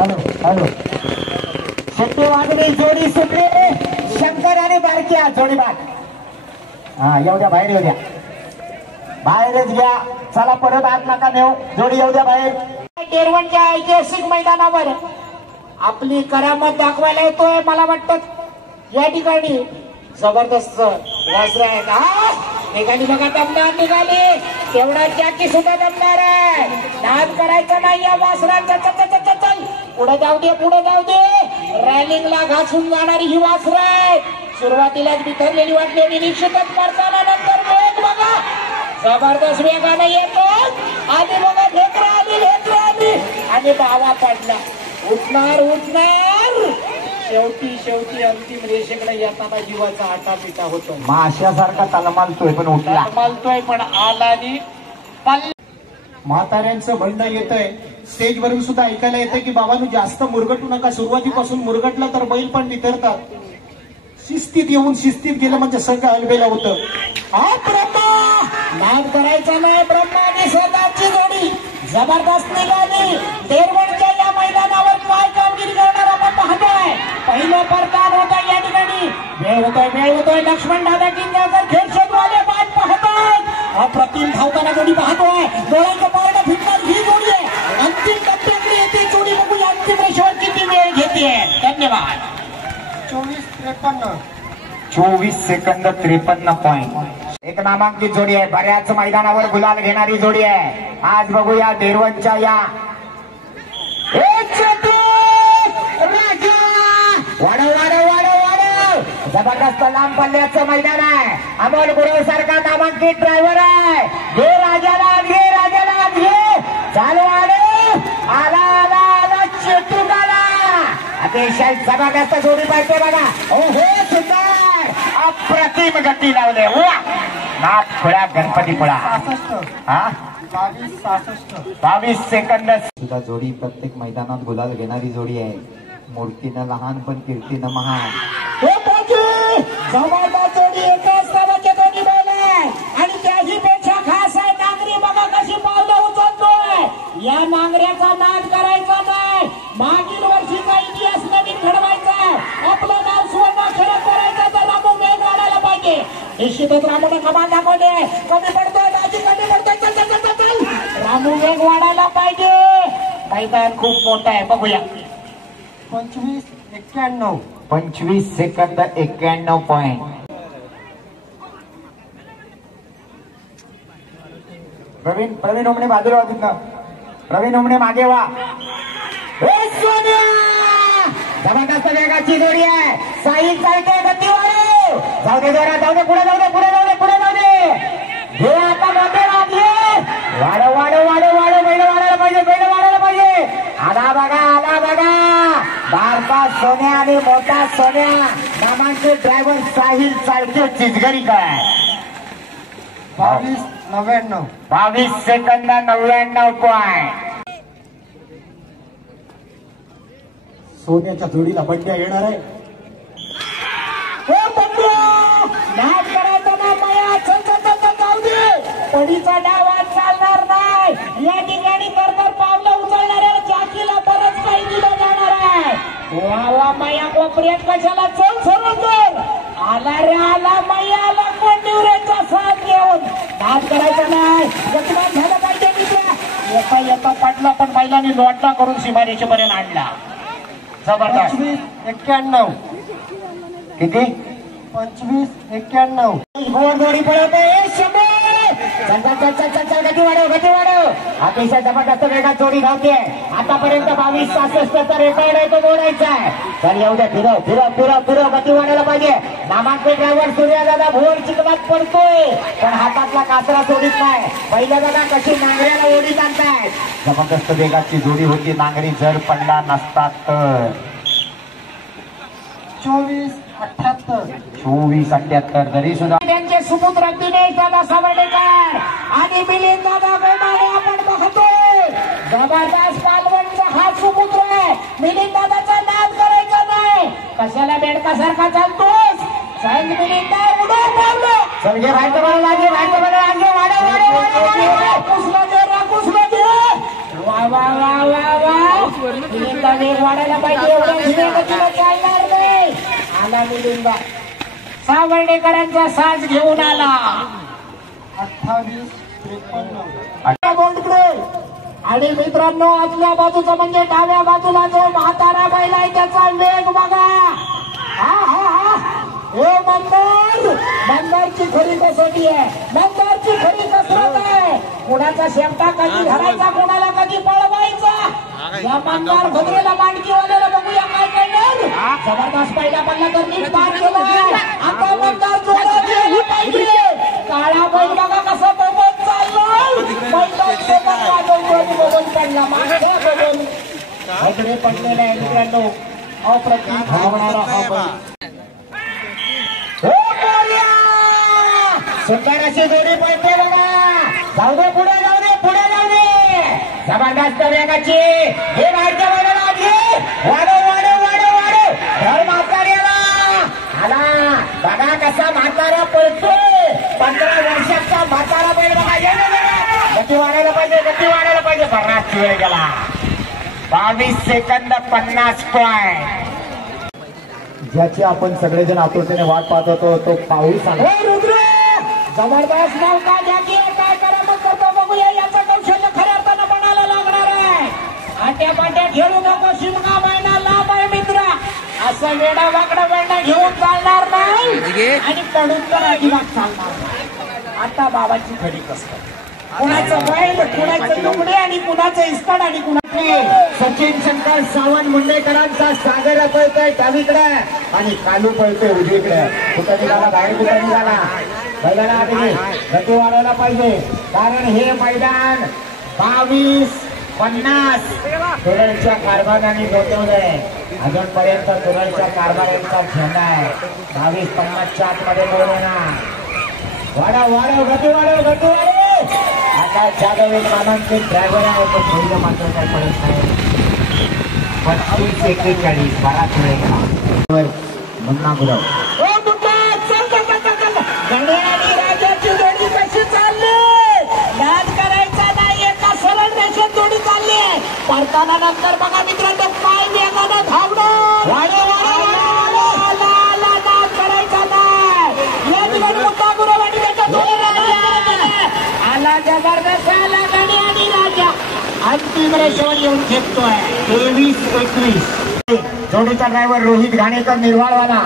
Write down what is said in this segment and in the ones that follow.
Hello hello Shetty वाजली जोडी सुटली शंकर आणि बारक्या जोडी बाद. हा येऊ द्या बाहेर येऊ द्या बाहेरच घ्या चला परत आत नका नेऊ जोडी येऊ द्या बाहेर. डेरवणच्या ऐतिहासिक मैदानावर आपली करामत दाखवायला येतोय मला वाटतं या ठिकाणी जबरदस्त वासरे आहेत. हा निघाली बघा दमदार निघाली तेवढा जॅकी सुद्धा दमदार आहे. नाद करायचा नाही या वासरांचा. चल पुढे जाऊ दे पुढे जाऊ दे रॅलिंगला घासून जाणारी ही वासर आहे. सुरुवातीलाच बिथरलेली वाटलेली निश्चितच पडताना नंतर वेग बघा जबरदस्त वेगाने येतो आधी बघा ढेकरा आली आणि बावा पडला उठणार शेवटी अंतिम रेषेकडे येताना जीवाचा आटापिटा होतो. माशासारखा तलमालतोय पण उठला तलमालतोय पण आला नाही. म्हाताऱ्यांचं म्हणणं येतंय स्टेजवरून सुद्धा ऐकायला येतंय की बाबांनो जास्त मुरगटू नका. सुरुवातीपासून मुरगटलं तर बैल पण नितरतात. शिस्तीत येऊन शिस्तीत गेलं म्हणजे सगळं हलबेला होतं. हा ब्रह्मा नाद करायचा नाही. ब्रह्मा आणि स्वतःची जोडी जबरदस्त निघाली. देरवणच्या या मैदानावर काय कामगिरी करणार आपण पाहतोय. पहिलं परतान होता या ठिकाणी वेळ होतोय लक्ष्मण दादा किंजाकर खेळ शोधवाले बाद पाहतोय. अप्रतिम धावताना जोडी पाहतोय. डोळ्याचं पारडं फिरणार ही जोडी आहे. अंतिम टप्प्याकडे येते जोडी बघूया अंतिम रेषेवर किती वेळ घेते. धन्यवाद. 24 सेकंद 53 पॉइंट. एक नामांकित जोडी आहे. बऱ्याच मैदानावर गुलाल घेणारी जोडी आहे. आज बघूया देरवणच्या या वाढव जबरदस्त लांब पल्ल्याचं मैदान आहे. अमोल गुरव सारखा नामांकित ड्रायव्हर आहे. घे राजाला घे चालू आला चेतुकाला अतिशय जबरदस्त जोडी पाहिजे बघा. हो सुंदर अप्रतिम गती लावले. नाथ खुळा गणपती खुळा. 22 सेकंद सुद्धा जोडी प्रत्येक मैदानात गुलाल घेणारी जोडी आहे. मूर्तीनं लहान पण कीर्तीनं महान. जबरदस्त जोडी एकाच नावाच्या दोन्ही बैल आहे आणि त्याही पेक्षा खास आहे नांगरी बघा कशी पावलं उचलतोय. या नांगऱ्याचा नाद करायचा नाही. मागील वर्षीचा इतिहास नवीन घडवायचा. आपलं नाव सुवर्णाक्षरात करायचं तर रामू वेग वाढायला पाहिजे. निश्चितच रामूने कमाल दाखवले. कमी पडतोय चल रामू वेग वाढायला पाहिजे. मैदान खूप मोठं आहे बघूया. 25 सेकंद 91 पॉइंट. प्रवीण ओमणे बाजूला वा तिथं. प्रवीण ओमणे मागे वा. जबरदस्त वेगाची जोडी आहे. साहिल चालते गती वाढव. जाऊ दे जोरात जाऊ दे पुढे जाऊ दे घे आता मोठे वाढव बैल वाढायला पाहिजे. आला बघा बारका सोन्या आणि मोठा सोन्या नामांकित ड्रायव्हर साहिल चालते चिचगरी काय. 22 सेकंद 99 पॉइंट. सोन्याच्या जोडीला बंड्या येणार आहे. नाद करायचा ना माया. चल जाऊ दे. पडीचा डाव आज चालणार नाही. या ठिकाणी तर पावलं उचलणाऱ्या जाकीला बरंच काही दिलं जाणार आहे. वा माया कोपऱ्यात कशाला चल सरळ आला मायाला कोण निवरेचा साथ घेऊन नाद करायचा नाही. यजमान झालं पाहिजे मित्र. येता पडला पण बैलांनी लोटला करून सीमारेषेपर्यंत आणला. जबरदस्त. 91 किती 25-91. जोडी पळवते. चल गती वाढव. अतिशय जबरदस्त वेगात जोडी धावते. आतापर्यंत 22-66 तर रेकॉर्ड आहे तो मोडायचा आहे. चल येऊ द्या फिरव गती वाढायला पाहिजे. नामांकित ड्रायव्हर सूर्यदादा भोर चिखलात पडतोय पण हातातला कासरा सोडित नाही. पहिल्या दादा कशी नांगऱ्याला ओढीत आणतायत. जबरदस्त वेगाची जोडी होती. नांगरी जर पडला नसता तर 24-78 तरी सुद्धा त्यांचे सुपुत्र दिनेश दादा सावर्डेकर आणि मिलिंद दादा गोमारे आपण बघतोय. जबरदस्त पालवणचा हा सुपुत्र आहे. मिलिंद दादाचा नाद करायचा नाही. कशाला बेडकासारखा चालतोस. चल मिलिंद उडो पावलं. चल घे बाहेरचं बरं लागे वाढव. कुसला दे. वा वा वा वा वा एकदा वेग वाढायला पाहिजे एवढ्या धीरे गतीला चालणार नाही. आला मिलिंदा सावर्डेकरांचा साज घेऊन आला 28-53. बोलकडे. आणि मित्रांनो आतल्या बाजूचा म्हणजे डाव्या बाजूला जो म्हातारा बैल आहे त्याचा वेग बघा. हा हा हा हे मंदारची खरी कसोटी आहे. मंदारची खरी कसरत आहे. कुणाचा शेपटा कधी धरायचा कोणाला कधी पळवायचा. या मंदार भद्रेला मांडकीवाल्याला बघूया काय करणार. जबरदस्त पहिला पडला तर नीट पार केला. आता मंदार जोरात गेली पाहिजे. काळा बैल बघा कसा बघत चाललाय. मैदान सोबत वाजवून बघून पडला मागच्या बघून भद्रे पडलेला आहे मित्रांनो. अप्रतिम धावणारा हा बैल. सुंदर अशी जोडी पळते बघा. जाऊ दे पुढे जाऊ दे पुढे जाऊ दे. जबरदस्त वेगाची हे माहिती बघायला आली. वाढव वाढव वाढव वाढव धर म्हाताऱ्याला आला. बघा कसा म्हातारा पळतोय. 15 वर्षाचा म्हातारा बैल बघा. गती वाढायला पाहिजे गती वाढायला पाहिजे. बराच वेळ गेला. 22 सेकंद 50 पॉइंट. ज्याची आपण सगळेजण आतुरतेने वाट पाहत होतो तो पाऊस आला. जबरदस्त नाव का द्यायची काय करायला करतो बघूया. याचं कौशल्य खऱ्या अर्थानं बनायला लागणार आहे. आट्या पाट्या खेळू नको. शिमगा महिना लांब आहे मित्र. असं वेडा वाकडा वेडा घेऊन चालणार नाही आणि पडून तर अजिबात चालणार नाही. आता बाबाची खरी कसं कुणाचं बैल कुणाचं लुगडे आणि कुणाचं इस्कड आणि कुणाचे सचिन शंकर सावंत मुंडेकरांचा सागर पळतोय डावीकडे आणि कालू पळतोय उजवीकडे. कुठं निघाला बाहेर कुठं निघाला. बैलाला आधी गती वाढायला पाहिजे कारण हे मैदान 22-50 तुरळच्या कारभाराने जोडवलंय. अजूनपर्यंत तुरळच्या कारभारांचा झेंडा आहे. 22-50च्या आतमध्ये बोलवणार. वाढव वाढव गती वाढव गती वाढव. आता जाधव एक नामांकित ड्रायव्हर आहे तो पहिलं मात्र काय पडत नाही. 35-41 बराच वेळ गेला. मुन्ना गुरव गणे राजाची जोडी कशी चालली. नाद करायचा नाही. एका सरळ रेषेत जोडी चालली आहे. परताना नंतर बघा मित्रांनो पाय वेगानं धावणं. नाद करायचा नाही. या ठिकाणी मुक्ता गुरव आणि त्याच्या जोडीला आला जबरदस्त आला गणे आणि राजा अंतिम रेषेवर येऊन खेळतोय. 23-21 जोडीचा ड्रायव्हर रोहित घाणेकर निर्वाळवाला.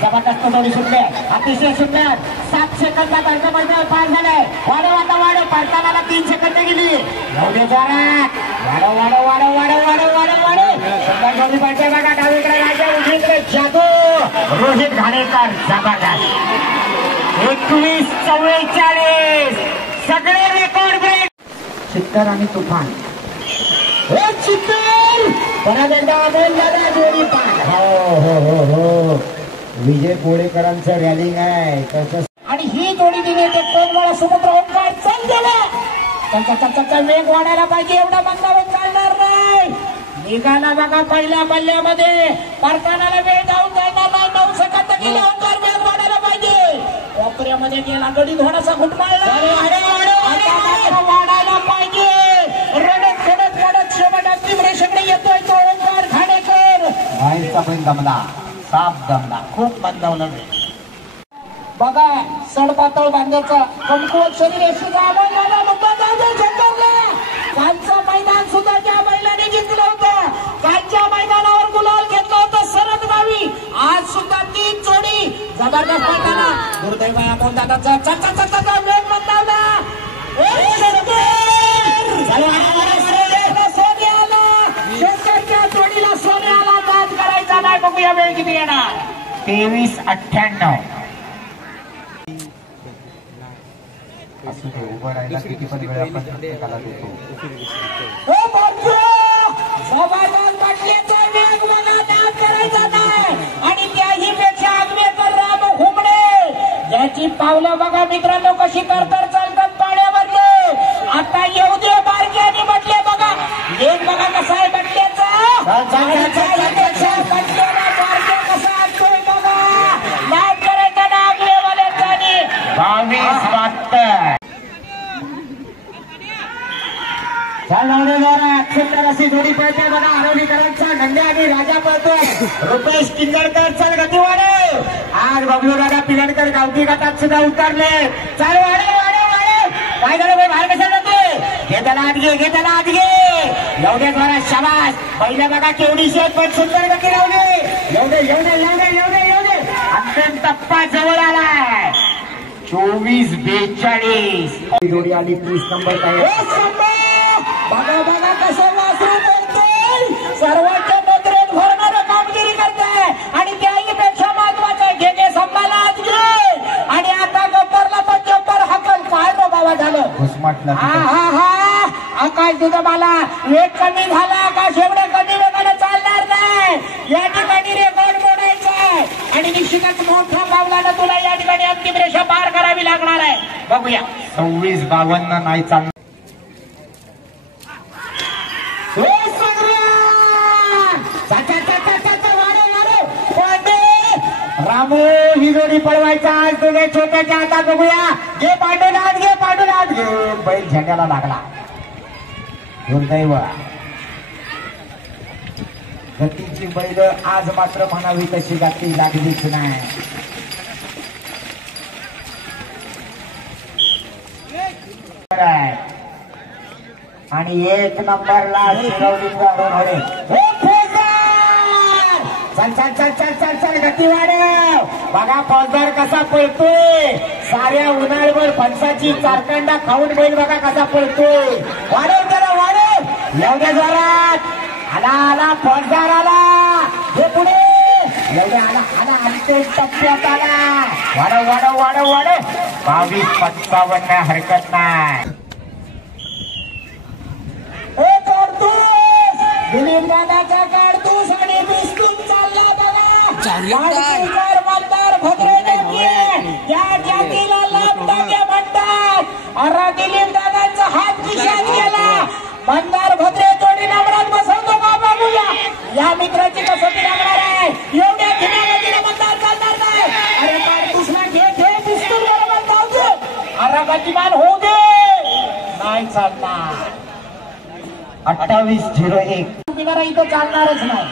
जबरदस्त जोडी सुटले. अतिशय सुंदर. 7 सेकंदात अर्ध मैदान पार झालंय. वाढव आता वाढव. परतानाला 3 सेकंद गेली. एवढे जोरात वाढव वाढव वाढव वाढव वाढव वाढव वाढव. सुंदर जोडी पडते बघा. डावीकडे राजा उजवीकडे जादू. रोहित घाणेकर जबरदस्त. 21-44 सगळे रेकॉर्ड ब्रेक. चित्तर आणि तुफान परत एकदा अमोलदादा जोडी पाठ. हो विजय कोळेकरांचं रॅलिंग आहे त्याचं. आणि ही जोडी दिली ते कोणवाळा समुद्र ओंकार चाललेला. त्यांचा वेग वाढायला पाहिजे. एवढा मंदावून चालणार नाही. निघाला बघा पहिल्या पल्ल्यामध्ये. परतानाला वेळ जाऊन जाणार नाही. 9 सेकंद गेले. ओंकार वेग वाढायला पाहिजे. वापऱ्यामध्ये गेला गडी थोडासा घुटमाळला. वाढायला पाहिजे. रडत रडत रडत शेवट अंतिम रेषेकडे येतोय तो ओंकार घाणेकर. बाहेरचा पण दमला. साफ दमला. खूप मंदावलं. बघा सडपातळ बांधायचा कमकुवत शरीर यशूचा आवाज झाला. मुद्दा जाऊ शंकरला. कालचं मैदान सुद्धा त्या बैलाने जिंकलं होतं. कालच्या मैदानावर गुलाल घेतला होता सरत गावी. आज सुद्धा 3 जोडी जबरदस्त मैदाना. दुर्दैव आहे अमोल दादाचा चचा वेग मंदावला. सोने आला. शंकरच्या जोडीला सोने आला. नाद करायचा नाही. बघूया वेळ किती येणार. 23-98 असं ते उभं राहायला किती पण वेळ आपण प्रत्येकाला देतो. म्हटल्याचा वेग मला नाद करायचा नाही. आणि त्याही पेक्षा आग्नेकर राम हुमणे याची पावलं बघा मित्रांनो कशी तरतर चालतात पाण्यावरले. आता येऊ दे बारक्याने म्हटले बघा. एक बघा कसा आहे म्हटल्याचा. म्हटलेला बारक्या कसा असतोय बघा. नाद करायचा ना आग्नेवाल्याचा आणि सुंदर अशी जोडी पळते बघा. आरोलीकरांचा नंद्या आणि राजा पळतोय. रुपेश किंजळकर चल गती वाढव. आज बबलू दादा पिलणकर गावठी गटात सुद्धा उतरले. चल वाढव वाढव वाढव. काय झालं बाई बाहेर कशाला जातोय? घे त्याला आत घे घे त्याला आत घे. एवढे द्वारा शाबास. पहिल्या बघा केवढीशी आहेत पण सुंदर गती लावली. एवढे एवढे एवढे एवढे एवढे अंतिम टप्पा जवळ आलाय. 24-42 जोडी आली 30 नंबर काय बघा बघा कसं वासरू बोलतोय. सर्वांच्या नजरेत भरणारं कामगिरी करताय आणि त्याहीपेक्षा महत्वाचं घेणे संभाला आज घे. आणि आता गब्बरला पण जब्बर हकल. काय रो बाबा झालं. घुसमटला हा हा हा आकाश तुझं मला वेग कमी झाला. आकाश एवढं कमी वेगानं चालणार नाही. या ठिकाणी रेकॉर्ड मोडायचा आहे आणि निश्चितच मोठ्या पावलानं तुला या ठिकाणी अंतिम रेषा पार करावी लागणार आहे. बघूया 26-52 नाही चालणार. रामू ही जोडी पळवायचा आज तुझ्या छोट्याच्या हातात. बघूया घे पांडूला आत घे पांडूला आत घे. बैल झेंड्याला लागला. दुर्दैव गतीची बैल आज मात्र म्हणावी तशी गती लागलीच नाही. आणि 1 नंबरला शिरवलीचा होणे. चल चल चल चल चल चल गती वाढव. बघा फौजदार कसा पळतोय. साऱ्या उन्हाळ्यावर फणसाची चारकांडा खाऊन बैल बघा कसा पळतोय. वाढव त्याला वाढव. एवढ्या जोरात आला आला फौजदार आला. हे पुढे एवढ्या आला आला अंतिम टप्प्यात आला. वाढव वाढव वाढव वाढव. 22-55 हरकत नाही. दिलीप दादाचा काढतूस आणि बिस्कुट चालला बघा. मतदार भद्रे या जातीला लाभदागे म्हणतात. अरे दिलीप दादांचा हात खिशात गेला. मतदार भद्रे जोडी नंबरात बसवतो का बघूया. या मित्राची कसोटी लागणार आहे. एवढ्या धीम्या गतीला मतदार चालणार नाही. अरे काढतूसला घे घे बिस्कुट बरोबर जाऊ दे. अरे गतिमान होऊ दे. नाही चालणार. 28-01 इथं चालणारच नाही.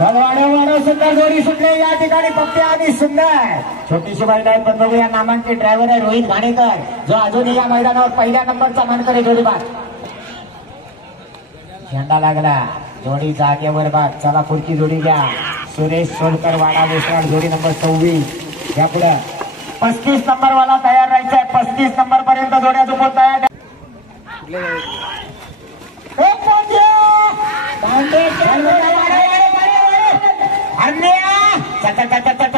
वाढव वाढव सुंदर जोडी सुटले या ठिकाणी. पप्पे आधी सुंदर छोटीशी महिला आहे पण बघूया. नामांकित ड्रायव्हर आहे रोहित घाणेकर जो अजूनही या मैदानावर पहिल्या नंबरचा मानकर आहे. जोडीबाग झेंडा लागला. जोडी जागेवर बाग. चला पुढची जोडी घ्या. सुरेश सोडकर वाडा वेसवाड जोडी नंबर 26 या पुढे 35 नंबर वाला तयार राहायचा आहे. 35 नंबर पर्यंत जोड्या झोपून तयार.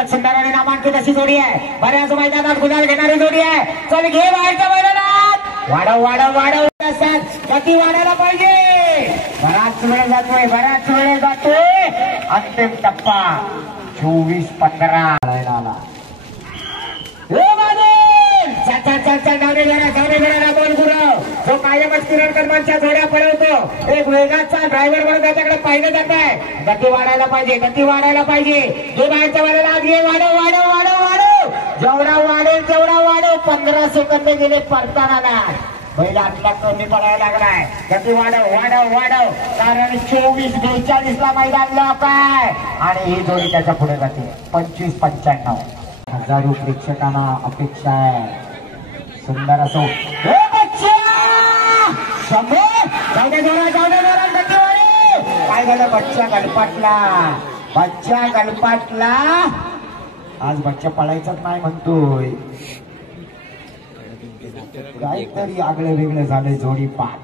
सुंदर आणि नामांकित अशी जोडी आहे. बऱ्याच मैदानात गुलाल घेणारी जोडी आहे. चल घे बाहेरच्या मैदानात. वाढव वाढव वाढव. गती वाढायला पाहिजे. बराच वेळ जातोय बराच वेळ जातोय. अंतिम टप्पा 24-15 आला. जो कायमच किरण कर्मांच्या जोड्या पळवतो. एक वेगाचा ड्रायव्हर म्हणून त्याच्याकडे पाहिलं जात आहे. गती वाढायला पाहिजे गती वाढायला पाहिजे. जे बाहेरच्या वेळेला आज घे. वाढव वाढव वाढव वाढव. जेवढा वाढेल तेवढा वाढव. 15 सेकंद गेले परताना नाही. बैल आपला कमी पडायला लागलाय. गती वाढव वाढव वाढव. कारण 24-42 मैदान लॉक आहे आणि ही जोडी त्याच्या पुढे जाते. 25-95 हजारो प्रेक्षकांना अपेक्षा आहे. सुंदर असो काय झालं. बच्चा गणपाटला बच्चा गणपाटला आज बच्चा पळायचाच नाही म्हणतोय. काहीतरी आगळे वेगळे झाले. जोडी पाठ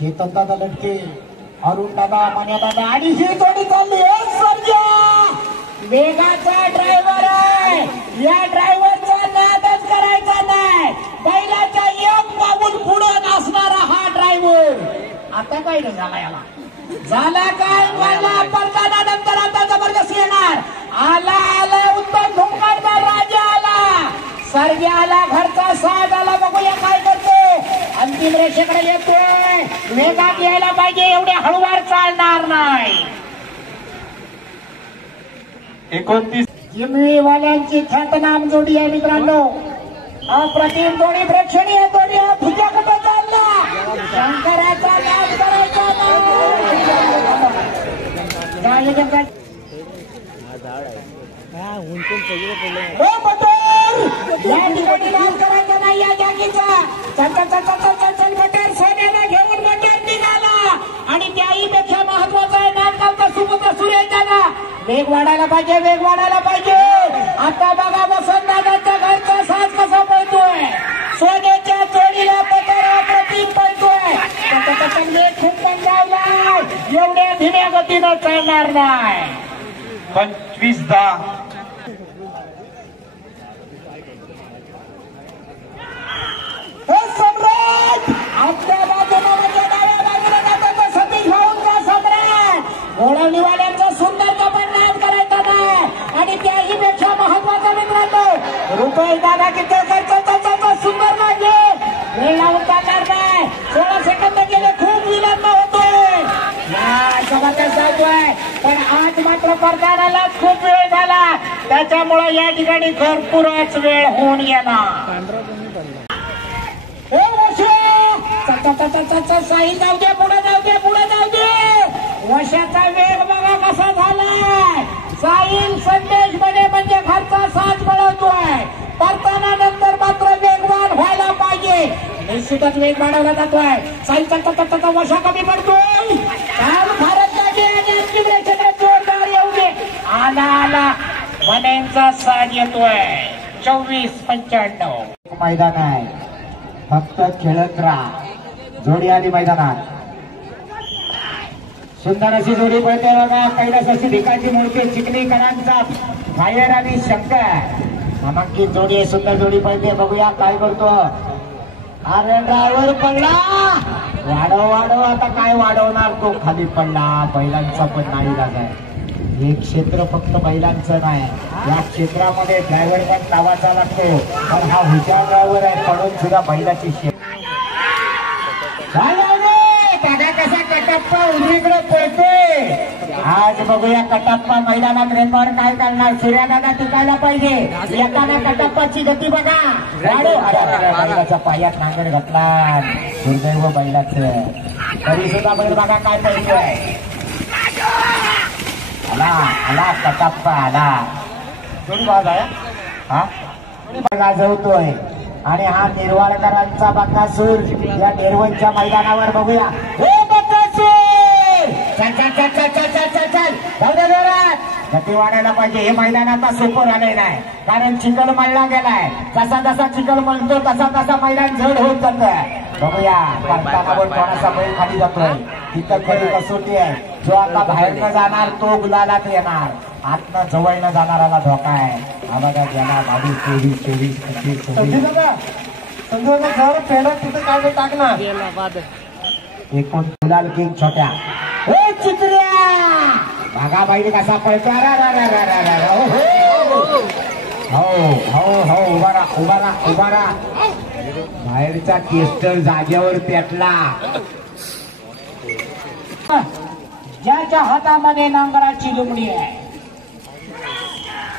चेतन दादा लटके अरुण दादा मान्या दादा आणि ही जोडी चालली. वेगाचा ड्रायव्हर आहे. या ड्रायव्हरचा नादच करायचा नाही. बैलाच्या एक पाऊल पुढे नसणारा हा ड्रायव्हर. आता काय नाही झाला याला. झाला काय मला परताना नंतर आता जबरदस्त येणार. आला आला उत्तम धुमकाडदार राजा आला. सर्गे आला. घरचा साज आला. बघूया काय करतो. अंतिम रेषेकडे येतोय. वेगात यायला पाहिजे. एवढे हळूवार चालणार नाही. 29 जिमवीवाल्यांची ख्यातनाम जोडी आहे मित्रांनो. अप्रतिम दोन्ही प्रेक्षणीय दोन्ही तुझ्याकडे चालला शंकराचा नाद करायचा या ठिकाणी नाद करायचा नाही या जागीचा चल बटर सोन्याला घेऊन बटर निघाला आणि त्याही पेक्षा महत्वाचा आहे नाटकाचा सुपुत्र सुरेश दादा वेग वाढायला पाहिजे आता बघा वसंतदादांच्या घरचा साज कसा पळतोय सोन्याच्या जोडीला बटर अप्रतिम पळतोय वेग खूप मंदावलाय एवढ्या धीम्या गतीनं चालणार नाही 25-10 सम्राट आपल्या बाजूला म्हणजे डाव्या बाजूला जातो सतीश भाऊंचा सम्राट घोडवलीवाल्यांचा सुंदर कपड नाद करायचा नाही आणि त्याही पेक्षा महत्वाचा मित्रांनो रुपये दादा किती खर्च सुंदर मागे वेळ लावून चालणार नाही 16 सेकंद गेले खूप विलंब होतोय जबरदस्त जातोय पण आज मात्र परदानाला खूप वेळ झाला त्याच्यामुळे या ठिकाणी भरपूरच वेळ होऊन गेला साई जाऊ दे पुढे जाऊ दे वशाचा वेग बघा कसा झालाय साईल संदेश म्हणजे घरचा साज बनवतोय परताना नंतर मात्र वेगवान व्हायला पाहिजे निश्चितच वेग वाढवला जातोय साई वशा कमी पडतोय जोरदार येऊ दे आला मनेंचा साज येतोय 24-95 मैदान आहे फक्त खेळत राहा जोडी आली मैदानात सुंदर अशी जोडी पळते बघा कैलास अशी भिकाची मूर्ती चिखलीकरांचा फायर आणि शंकर नामांकित जोडी आहे सुंदर जोडी पळते बघूया काय करतो अरे ड्रायव्हर पडला वाढव आता काय वाढवणार तो खाली पडला बैलांचा पण नाही लागलाय हे क्षेत्र फक्त बैलांचं नाही या क्षेत्रामध्ये ड्रायव्हर पण लावाचा लागतो पण हा हुशार ड्रायव्हर आहे पडून सुद्धा बैलाची दादा कसा कटप्पा उजवीकडे पडतोय आज बघूया कटप्पा मैदानात रेकॉर्ड काय करणार सूर्यादादा टिकायला पाहिजे एकाला कटप्पाची गती बघा वाढो बैलाच्या पायात नांगर घातला दुर्दैव बैलाचं तरी सुद्धा बैल बघा काय पळतोय आला कटप्पा आला जोडी बाज आहे हा गाजवतोय आणि हा निर्वाळकरांचा बकासूर या निर्वनच्या मैदानावर बघूया गती वाढायला पाहिजे हे मैदान आता सोपं झालंय नाही कारण चिखल मळला गेलाय जसा चिखल मळतो तसा मैदान जड होत जात बघूया करताना थोडासा बैल खाली जातोय तिथं खरी कसोटी आहे जो आता बाहेरनं जाणार तो गुलालात येणार आतनं जवळनं जाणाराला धोका आहे हा बघा गेला 22, 23, 24, 25, 26 टाकणार एकूण गुलाल किंग छोट्या चित्र्या बघा बैल कसा पळतो हो उभा राहा बाहेरचा केस्टर जागेवर पेटला ज्याच्या हातामध्ये नांगराची लुमडी आहे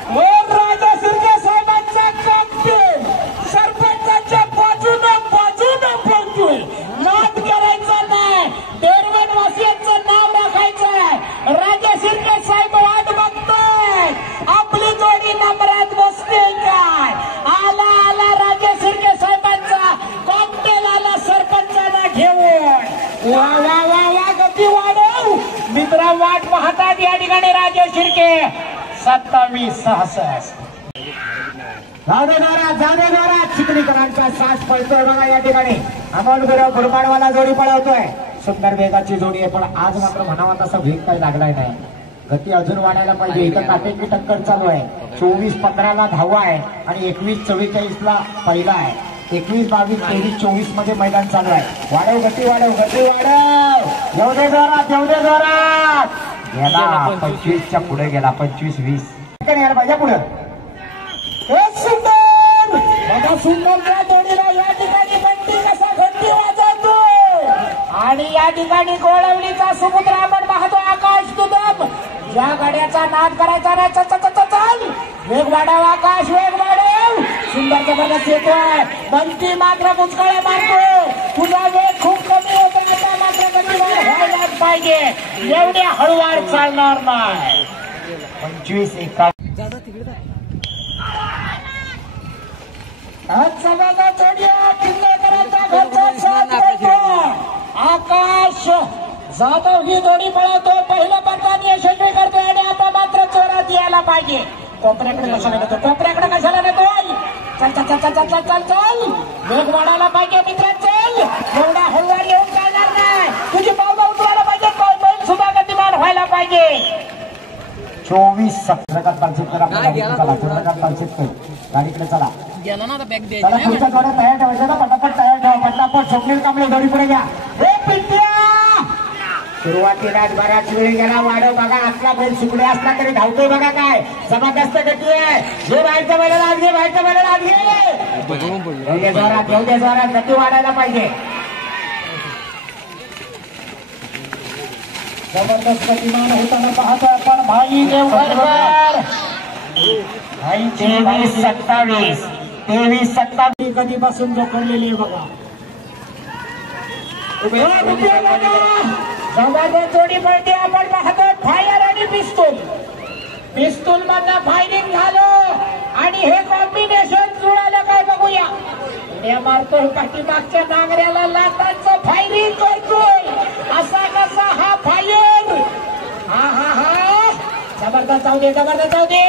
राजा शिर्के साहेबांचा कॉकटेल सरपंचाच्या बाजूनं पळतोय नाद करायचा नाही देरवनवासियांचं नाव राखायचं आहे राजा शिर्के साहेब वाट बघतोय आपली जोडी नंबरात बसते काय आला राजा शिर्के साहेबांचा कॉकटेल आला सरपंचाला घेऊन वा गती वाढव मित्रा वाट पाहतात या ठिकाणी राजा शिर्के 27-66 जादे चिखलीकरांचा सास पळतोय बघा या ठिकाणी अमोल गुरव गुरमाडवाला जोडी पळवतोय सुंदर वेगाची जोडी आहे पण आज मात्र म्हणावा तसा वेग काही लागलाय नाही गती अजून वाढायला पाहिजे इथं काटेकी टक्कर चालू आहे 24-15 धावा आहे आणि 21-44 पहिला आहे 21-22-23-24 मध्ये मैदान चालू आहे वाढव गती वाढव येऊ दे जोरात गेला 25च्या पुढे गेला 25-20 यायला पाहिजे पुढे सुंदरच्या जोडीला या ठिकाणी बंटी कसा घंटी वाजवतो आणि या ठिकाणी गोळवलीचा समुद्र आपण पाहतो आकाश तुदम ज्या गाड्याचा नाद करायचा नाही चल वेग वाढव आकाश वेग वाढव सुंदर जबरदस्त येतोय बंटी मात्र मुचकळे मारतो तुझा वेग खूप कमी होता आता मात्र गतिमान व्हायलाच पाहिजे एवढे हळूवार चालणार नाही 25-1 सगळ्यांना जोड्या किल्लेकरांचा घरचा साथ देतो आकाश जाधव ही जोडी पळवतो पहिलं पत्तानी यशस्वी करतोय आणि आता मात्र चोरात यायला पाहिजे कोपऱ्याकडे कशाला नेतो कोपऱ्याकडे कशाला नेतोय चल चल चल चल चल चल चल वेग वाढायला पाहिजे मित्र चल एवढा हळूवार येऊन चालणार नाही तुझी पावलं उतरायला पाहिजे बैल सुद्धा गतिमान व्हायला पाहिजे 24 चंद्रकांत पालशेतकर आपल्याला चला चंद्रकांत पालशेतकर गाडीकडे चला चला पुढच्या जोड्या तयार ठेवायच्या ना पटापट तयार ठेवा पटापट स्वप्नील कांबळे जोडी पुढे घ्या सुरुवातीला बराच वेळ गेला वाढव बघा आतला बैल सुकडे असला तरी धावतोय बघा काय जबरदस्त गती आहे जे बाहेरच्या बैलाला आज घे बाहेरच्या बैलाला आज घे जोरात एवढ्या जोरात गती वाढायला पाहिजे जबरदस्त गतिमान होताना पाहतोय आपण भाई देवघरकर भाई 23-27 कधीपासून जोखडलेली आहे बघा जबरदस्त जोडी पडते आपण पाहतोय फायर आणि पिस्तूल मधनं फायरिंग झालं आणि हे कॉम्बिनेशन जुळालं काय बघूया उड्या मारतोय पाठीमागच्या नांगऱ्याला लाटांचं फायरिंग करतोय असा कसा हा फायर हा हा हा जबरदस्त जाऊ दे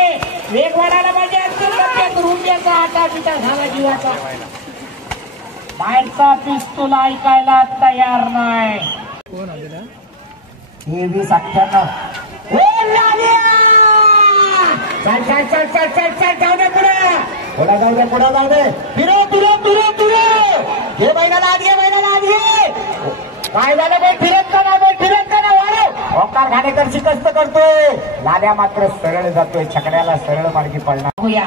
वेग वाढायला पाहिजे अंतिम टप्प्यात रुपयाचा आटा पिटा झाला जीवाचा बाहेरचा पिस्तूल ऐकायला तयार नाही 23-98 चल चल चल चल चल चल जाऊ दे पुढे जाऊ दे फिरो घे बैलाला आत घे काय झालं बैल फिरत का ना वाढव ओंकार घाणेकर शिकस्त करतोय लाल्या मात्र सरळ जातोय छकड्याला सरळ मार्गी पडणार बघूया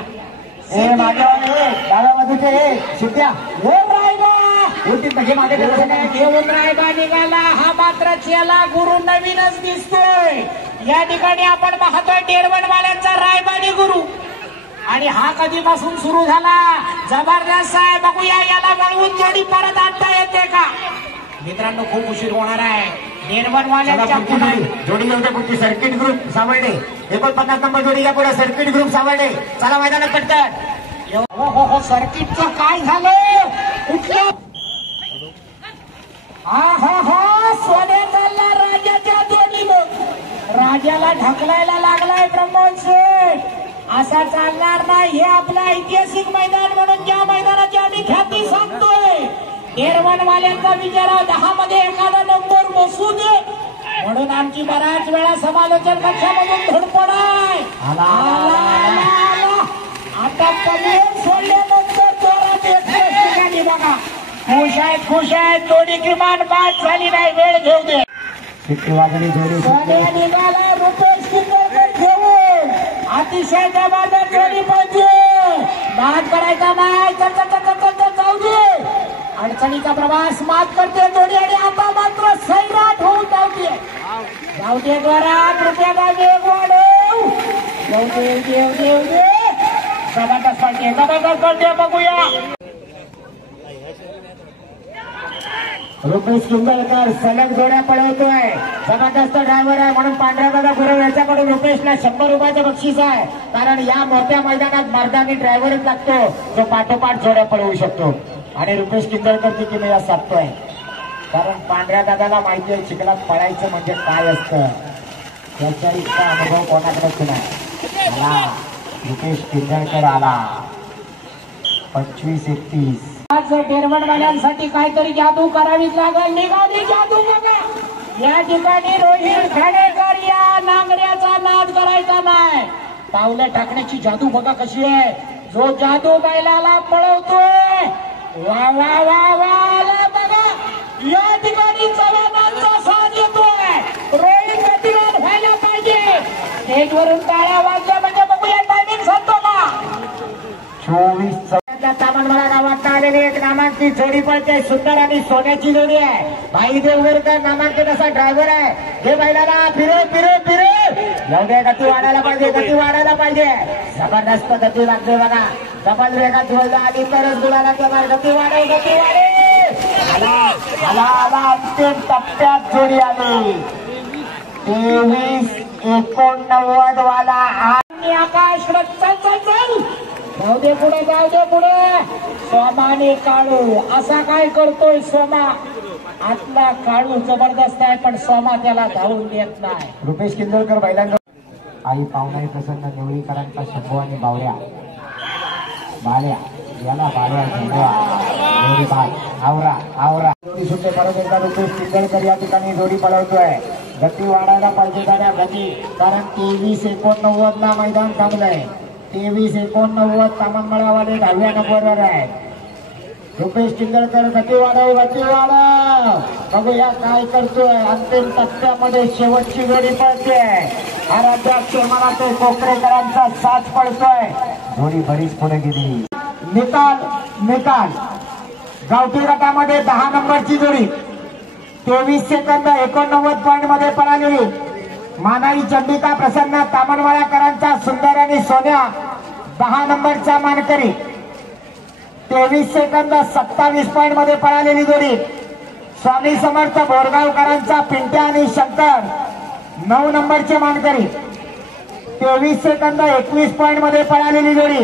डाव्या बाजूचे शिट्या मागे घेऊन रायबा निघाला हा मात्र चेला गुरु नवीनच दिसतोय या ठिकाणी आपण पाहतोय डेरवणवाल्यांचा रायबानी गुरु आणि हा कधीपासून सुरू झाला जबरदस्त आहे बघूया याला वळवून जोडी परत आणता येते का मित्रांनो खूप उशीर होणार आहे डेरवणवाल्यांच्या जोडी घेऊन पुढची सर्किट ग्रुप सावळले 49 नंबर जोडीला पुढे सर्किट ग्रुप सावळले चला मैदानात पटकन हो सर्किटचं काय झालं कुठलं हा सोने चालला राजाच्या जोडीनं राजाला ढकलायला लागलाय प्रमोद शेठ असा चालणार नाही हे आपलं ऐतिहासिक मैदान म्हणून ज्या मैदानाची आम्ही ख्याती सांगतोय डेरवणवाल्यांचा विचाराव 10 मध्ये एखादा नंबर बसू दे म्हणून आमची बऱ्याच वेळा समालोचन कक्षामधून धडपड आहे आता पलीकडे सोडल्यानंतर जोरात ठिकाणी बघा खुश आहेत जोडी किमान बाद झाली नाही वेळ घेऊ दे शिट्टी वाजली जोडी निघाला रुपेश किल्लेकर घेऊन अतिशय जबरदस्त जोडी पाहिजे बाद करायचा नाही जाऊ दे अडचणीचा प्रवास मात करते जोडी आणि आता मात्र सैराट होऊन जाऊ दे द्वारात रुपयाला वेग वाढव देव दे जबरदस्त पाहिजे बघूया रुपेश किंगलकर सलग जोड्या पळवतोय जबरदस्त ड्रायव्हर आहे म्हणून पांढऱ्यादादा गुरव याच्याकडून रुपेशला 100 रुपयाचं बक्षीस आहे कारण या मोठ्या मैदानात मर्दानी ड्रायव्हरच लागतो जो पाठोपाठ जोड्या पळवू शकतो आणि रुपेश किंगलकर ती मेळा साधतोय कारण पांढऱ्यादादाला माहिती आहे चिखलात पळायचं म्हणजे काय असतं त्याच्या इतका अनुभव कोणाकडेच नाही आला रुपेश किंगलकर आला 25-31 आज डेरवणवाल्यांसाठी काहीतरी जादू करावीच लागेल निघाली जादू बघा या ठिकाणी रोहित खाडेकर या नांगऱ्याचा नाद करायचा नाही पावलं टाकण्याची जादू बघा कशी आहे जो जादू बैलाला पळवतोय वा वा वा वा बघा या ठिकाणी जवानांचा साथ येतोय रोहित गतिमान व्हायला पाहिजे स्टेजवरून टाळ्या वाजल्या म्हणजे बघूया टायमिंग सांगतो ना 24 तामणवाडा गावात आलेली एक नामांकित जोडी पळते सुंदर आणि सोन्याची जोडी आहे भाई देवघरकर नामांकित असा ड्रायव्हर आहे हे बैलाला फिरो एवढे गती वाढायला पाहिजे, गती वाढायला पाहिजे. जबरदस्त गती लागते बघा. डबल वेगात बोलला आली तरच गुलाला देणार. गती वाढव, गती वाढे. आला अंतिम टप्प्यात जोडी आली. 23-89 वाला आणि आकाश चल चल चल. जाऊ दे पुढे, जाऊ दे पुढे. सोमाने काळू असा काय करतोय सोमा. आतला काळू जबरदस्त आहे पण सोमा त्याला धावून देत नाही. रुपेश किंदळकर बैलांना आई पाहुणाई प्रसन्न निवळीकरांचा शंभू आणि बावऱ्या बाल्या याला बाल्या जोडी बाल आवरा आवरा. जोडी सुट्टे परत एकदा रुपेश किंदळकर या ठिकाणी जोडी पळवतोय. गती वाढायला पाहिजे दादा गती, कारण 23-89 ला मैदान थांबलंय. 23-89 तामनमळावाले 10व्या नंबरवर आहे. रुपेश किंदळकर गती वाढव, गती वाढव. बघूया काय करतोय. अंतिम टप्प्यामध्ये शेवटची जोडी पळते. आराध्यात शर्मानाचे कोकरेकरांचा साथ पळतोय. जोडी बरीच पुढे गेली. निकाल गावठी गटामध्ये 10 नंबरची जोडी 23 सेकंद 89 पॉइंट मध्ये पळालेली मानाई चंडिका प्रसन्न तामणवाळाकरांचा सुंदर आणि सोन्या 10 नंबरचा मानकरी 23 सेकंद 27 पॉइंट मध्ये पळालेली जोडी स्वामी समर्थ बोरगावकरांचा पिंट्या आणि शंकर 9 नंबरचे मानकरी 23 सेकंद 21 पॉइंट मध्ये पळालेली जोडी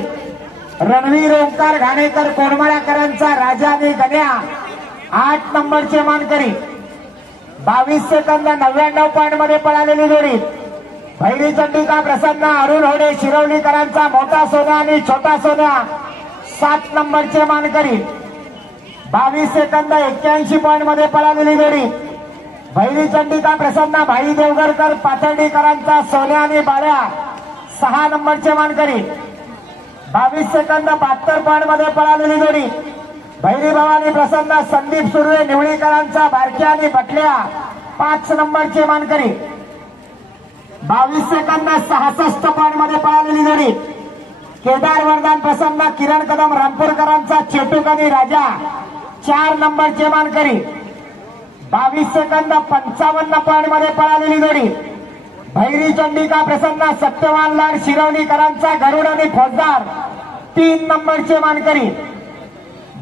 रणवीर ओंकार घाणेकर कोरमळाकरांचा राजा आणि गण्या 8 नंबरचे मानकरी 22 सेकंद 99 पॉइंट मध्ये पळालेली जोडी भैरी चंडिका प्रसन्न अरुण होडे शिरवलीकरांचा मोठा सोन्या आणि छोटा सोन्या 7 नंबरचे मानकरी 22 सेकंद 81 पॉइंट मध्ये पळालेली जोडी भैरी चंडिका प्रसन्न भाई देवगरकर पाथर्डीकरांचा सोन्या आणि बाळ्या 6 नंबरचे मानकरी 22 सेकंद 72 पॉइंट मध्ये पळालेली जोडी भैरी भवानी प्रसन्न संदीप सुर्वे निवळीकरांचा बारक्या आणि बटल्या 5 नंबरचे मानकरी 22 सेकंद 66 पॉइंट मध्ये पळालेली जोडी केदार वरदान प्रसन्न किरण कदम रामपूरकरांचा चेटूक आणि राजा 4 नंबरचे मानकरी 22 सेकंद 55 पॉइंट मध्ये पळालेली जोडी भैरी चंडिका प्रसन्न सत्यवान लाड शिरवलीकरांचा गरुड आणि फौजदार 3 नंबरचे मानकरी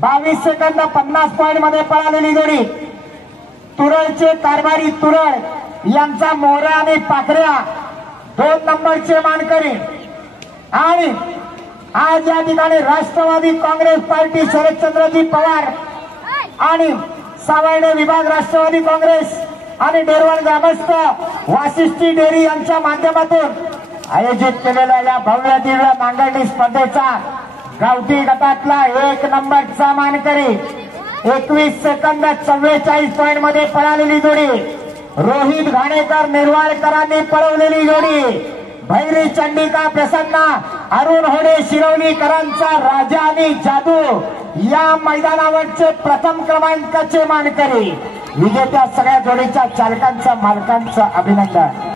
22 सेकंद 50 पॉइंट मध्ये पळालेली जोडी तुरळचे कारभारी तुरळ यांचा मोऱ्या आणि पाखऱ्या 2 नंबरचे मानकरी. आणि आज या ठिकाणी राष्ट्रवादी काँग्रेस पार्टी शरदचंद्रजी पवार आणि सावर्डे विभाग राष्ट्रवादी काँग्रेस आणि डेरवण ग्रामस्थ वासिष्ठी डेअरी यांच्या माध्यमातून आयोजित केलेल्या या भव्य दिव्य नांगरणी स्पर्धेचा गावठी गटातला 1 नंबरचा मानकरी 21 सेकंद 44 पॉइंट मध्ये पळालेली जोडी रोहित घाणेकर निर्वाळकरांनी पळवलेली जोडी भैरी चंडिका प्रसन्न अरुण होडे शिरवलीकरांचा राजा आणि जादू या मैदानावरचे प्रथम क्रमांकाचे मानकरी. विजेत्या सगळ्या जोडीच्या चालकांचं मालकांचं अभिनंदन.